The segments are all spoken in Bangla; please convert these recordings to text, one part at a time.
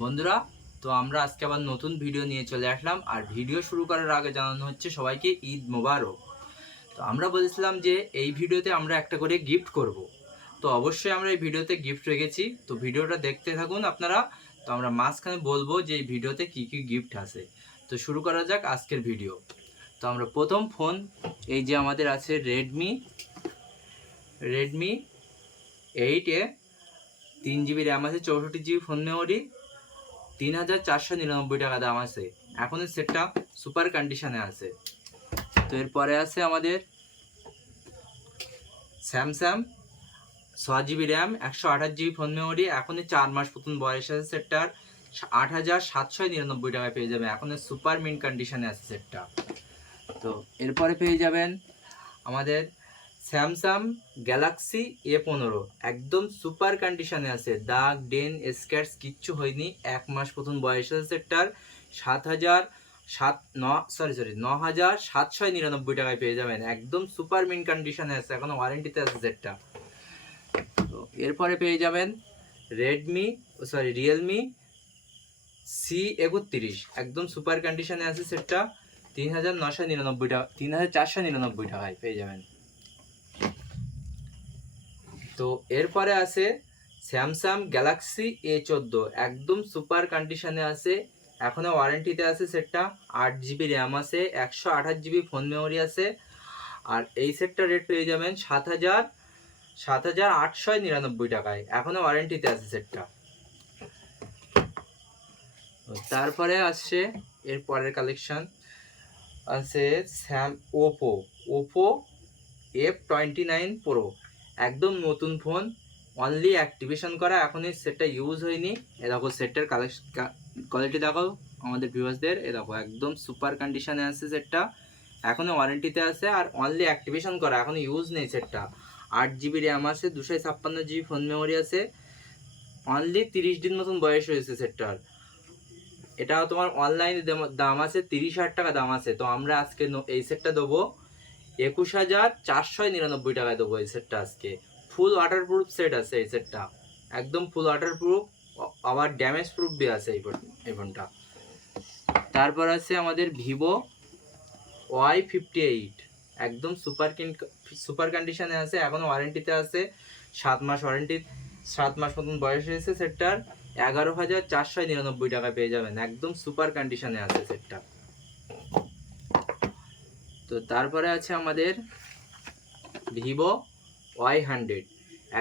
বন্ধুরা, তো আমরা আজকে আবার নতুন ভিডিও নিয়ে চলে আসলাম। আর ভিডিও শুরু করার আগে জানানো হচ্ছে সবাইকে ঈদ মোবারক। তো আমরা বলেছিলাম যে এই ভিডিওতে আমরা একটা করে গিফট করব। তো অবশ্যই আমরা এই ভিডিওতে গিফট রেখেছি, তো ভিডিওটা দেখতে থাকুন আপনারা। তো আমরা মাঝখানে বলবো যে এই ভিডিওতে কি কি গিফট আছে। তো শুরু করা যাক আজকের ভিডিও। তো আমরা প্রথম ফোন, এই যে আমাদের আছে রেডমি 8 এ 3 GB র্যাম আছে, 64 GB ফোন মেমোরি, 3499 টাকা দাম আছে। এখন এই সেটটা সুপার কন্ডিশনে আছে। তো এরপরে আছে আমাদের Samsung 6 GB RAM, 128 GB phone memory, এখন 4 মাস মতন বয়স আছে সেটটার, 8799 টাকায় পেয়ে যাবেন। এখন সুপার মিন্ট কন্ডিশনে আছে সেটটা। তো এরপরে পেয়ে যাবেন আমাদের স্যামসাং গ্যালাক্সি A15, একদম সুপার কন্ডিশনে আছে, দাগ ডেন স্ক্র্যাচ কিচ্ছু হয়নি, 1 মাস প্রথম বয়স আছে সেটটার, 9799 টাকায় পেয়ে যাবেন। একদম সুপার মিন কন্ডিশনে আছে, এখনো ওয়ারেন্টিতে আছে সেটটা। তো এরপরে পেয়ে যাবেন রিয়েলমি C31, একদম সুপার কন্ডিশনে আছে সেটটা, 3999 টাকা, 3499 টাকায় পেয়ে যাবেন। তো এরপরে আছে স্যামসাং গ্যালাক্সি A14, একদম সুপার কন্ডিশনে আছে, এখনো ওয়ারেন্টিতে আছে সেটটা, 8 GB র্যাম আছে, 128 GB ফোন মেমোরি আছে। আর এই সেটটা রেট পেয়ে যাবেন 7899 টাকায়, এখনো ওয়ারেন্টিতে আছে সেটটা। তারপরে আসছে এর পরের কালেকশন আছে ওপো F29 Pro, একদম নতুন ফোন, অনলি অ্যাক্টিভেশন করা, এখন এই সেটটা ইউজ হয়নি। এ দেখো সেটটার কোয়ালিটি দেখো আমাদের ভিউয়ার্সদের, এ দেখো একদম সুপার কন্ডিশনে আছে সেটটা, এখনো ওয়ারেন্টিতে আছে, আর অনলি অ্যাক্টিভেশন করা, এখনো ইউজ নেই সেটটা। 8 GB র্যাম আছে, 256 GB ফোন মেমোরি আছে, অনলি 30 দিন মতন বয়স হয়েছে সেটটার। এটাও তোমার অনলাইনে দাম আছে 30,000 টাকা দাম আছে। তো আমরা আজকে এই সেটটা দেবো 21,499 টাকায় দেবো এই সেটটা আজকে। ফুল ওয়াটারপ্রুফ সেট আছে এই সেটটা, একদম ফুল ওয়াটারপ্রুফ, আবার ড্যামেজ প্রুফ বি আছে এই ফোনটা। তারপর আছে আমাদের ভিভো Y58, একদম সুপার কন্ডিশনে আছে, এখনো ওয়ারেন্টিতে আছে, 7 মাস ওয়ারেন্টি, 7 মাস মতন বয়স হয়েছে সেটটার, 11,499 টাকায় পেয়ে যাবেন, একদম সুপার কন্ডিশনে আছে সেটটা। তো তারপরে আছে আমাদের ভিভো Y100,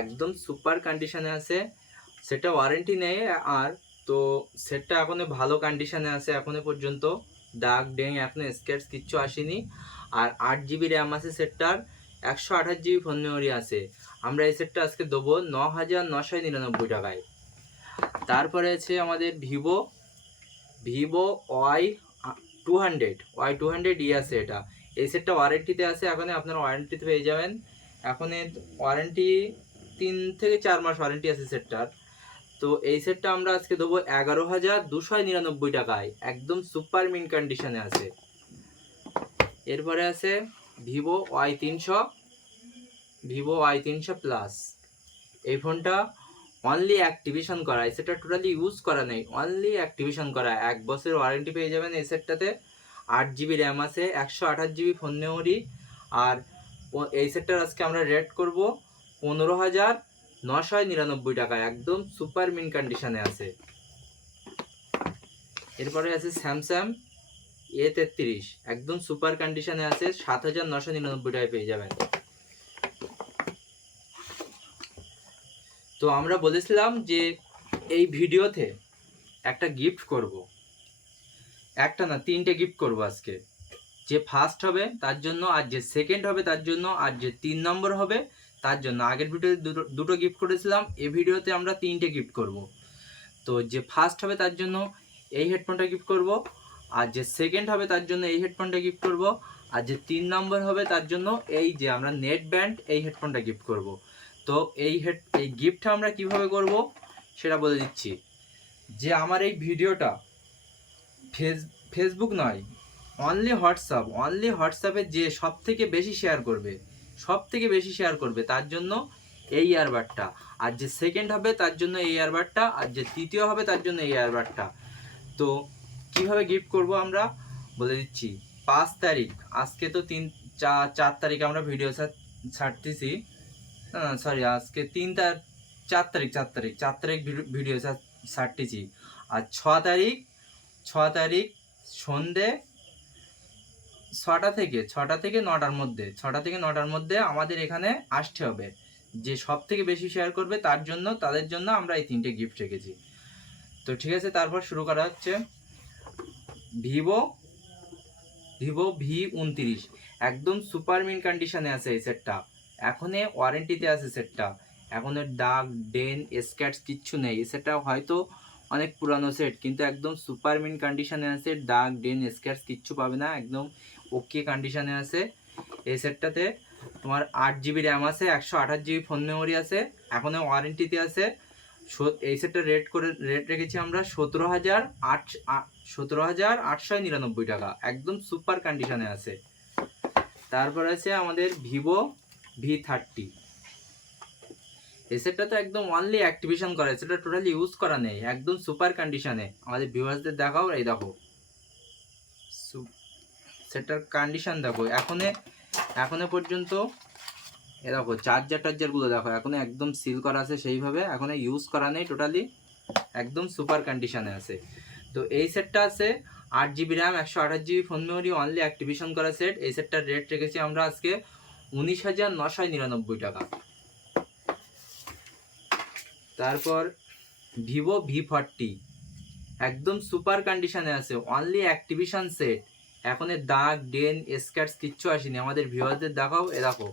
একদম সুপার কন্ডিশনে আছে, সেটা ওয়ারেন্টি নেই, আর তো সেটটা এখনো ভালো কন্ডিশনে আছে এখনো পর্যন্ত, দাগ ডেং এখনো স্ক্র্যাচ কিচ্ছু আসেনি। আর 8 GB র্যাম আছে সেটটার, 128 GB ফোন মেমোরি আছে। আমরা এই সেটটা আজকে দেবো 9,999 টাকায়। তারপরে আছে আমাদের ভিভো Y200 আছে এটা, এই সেটটা ওয়ারেন্টিতে আছে, এখন আপনারা ওয়ারেন্টিতে পেয়ে যাবেন। এখন ওয়ারেন্টি 3 থেকে 4 মাস ওয়ারেন্টি আছে সেটটার। তো এই সেটটা আমরা আজকে দেবো 11,299 টাকায়, একদম সুপার মিন কন্ডিশনে আছে। এরপরে আছে ভিভো Y300 প্লাস, এই ফোনটা অনলি অ্যাক্টিভেশন করা, এই সেটটা টোটালি ইউজ করা নেই, অনলি অ্যাক্টিভেশন করা, 1 বছর ওয়ারেন্টি পেয়ে যাবেন এই সেটটাতে। 8 GB র্যাম আছে, 128 GB ফোন মেমোরি। আর এই সেটটার আজকে আমরা রেট করব 15,999 টাকায়, একদম সুপার মিন কন্ডিশনে আছে। এরপরে আছে স্যামসাং A33, একদম সুপার কন্ডিশনে আছে, 7,999 টাকায় পেয়ে যাবেন। তো আমরা বলেছিলাম যে এই ভিডিওতে একটা গিফট করব, একটা না 3টে গিফট করব আজকে। যে ফার্স্ট হবে তার জন্য, আর যে সেকেন্ড হবে তার জন্য, আর যে 3 নম্বর হবে তার জন্য। আগের ভিডিওতে দুটো গিফট করেছিলাম, এই ভিডিওতে আমরা 3টে গিফট করব। তো যে ফার্স্ট হবে তার জন্য এই হেডফোনটা গিফট করব, আর যে সেকেন্ড হবে তার জন্য এই হেডফোনটা গিফট করব, আর যে 3 নম্বর হবে তার জন্য এই যে আমরা নেট ব্যান্ড এই হেডফোনটা গিফট করব। তো এই গিফটটা আমরা কিভাবে করব সেটা বলে দিচ্ছি। যে আমার এই ভিডিওটা ফেসবুক নয়, অনলি হোয়াটসঅ্যাপে যে সব থেকে বেশি শেয়ার করবে তার জন্য এই ইয়ারবাডটা। আর যে সেকেন্ড হবে তার জন্য এই ইয়ারবাডটা, আর যে তৃতীয় হবে তার জন্য এই ইয়ারবাডটা। তো কিভাবে গিফট করব আমরা বলে দিচ্ছি। 5 তারিখ, আজকে তো 4 তারিখ আমরা ভিডিও ছাড়তেছি, সরি আজকে 4 তারিখ ভিডিও ছাড়তেছি। আর 6 তারিখ সন্ধে 6টা থেকে 9টার মধ্যে আমাদের এখানে আসতে হবে। যে সব থেকে বেশি শেয়ার করবে তাদের জন্য আমরা এই 3টে গিফট রেখেছি। তো ঠিক আছে, তারপর শুরু করা হচ্ছে। ভিভো V29 একদম সুপার মিন কন্ডিশনে আছে এই সেটটা, এখনে ওয়ারেন্টিতে আছে সেটটা, এখন দাগ ডেন স্ক্র্যাচ কিচ্ছু নেই। এই সেটটা হয়তো অনেক পুরানো সেট, কিন্তু একদম সুপার মিন কন্ডিশনে আছে, দাগ ডেন স্ক্র্যাচ কিচ্ছু পাবে না, একদম ওকে কন্ডিশনে আছে। এই সেটটাতে তোমার 8GB র্যাম আছে, 128GB ফোন মেমোরি আছে, এখনো ওয়ারেন্টিতে আছে। এই সেটটা রেট রেখেছি আমরা 17,899 টাকা, একদম সুপার কন্ডিশনে আছে। তারপর আছে আমাদের ভিভো V30। এই সেটটা তো একদম অনলি অ্যাক্টিভেশন করা, সেটা টোটালি ইউজ করা নেই, একদম সুপার কন্ডিশনে। আমাদের ভিউয়ার্সদের দেখাও, এই দেখো সেটার কন্ডিশন দেখো, এখনো পর্যন্ত এ দেখো চার্জারগুলো দেখো, এখনো একদম সিল করা আছে সেইভাবে, এখনো ইউজ করা নেই, টোটালি একদম সুপার কন্ডিশনে আছে। তো এই সেটটা আছে 8GB RAM, 128GB phone memory, only activation করা সেট। এই সেটটার রেট রেখেছি আমরা আজকে 19,999 টাকা। তারপর ভিভো V40 একদম সুপার কন্ডিশনে আছে, অনলি অ্যাক্টিভেশন সেট, এখন দাগ ডেন স্ক্র্যাচ কিচ্ছু আসেনি। আমাদের ভিউয়ারদের দেখাও, এ দেখো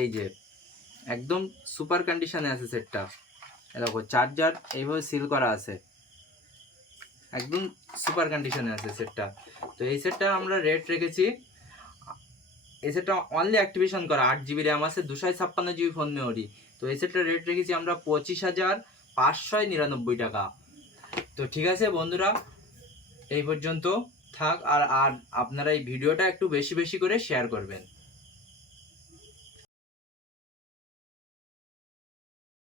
এই যে একদম সুপার কন্ডিশনে আছে সেটটা, এ দেখো চার্জার এইভাবে সিল করা আছে, একদম সুপার কন্ডিশনে আছে সেটটা। তো এই সেটটা আমরা রেট রেখেছি, এই সেটটা অনলি অ্যাক্টিভেশন করা, 8GB র্যাম আছে, 256GB ফোন মেমোরি। তো এই সেটটা রেট রেখেছি আমরা 25,599 টাকা। তো ঠিক আছে বন্ধুরা, এই পর্যন্ত থাক। আর আপনারা এই ভিডিওটা একটু বেশি করে শেয়ার করবেন।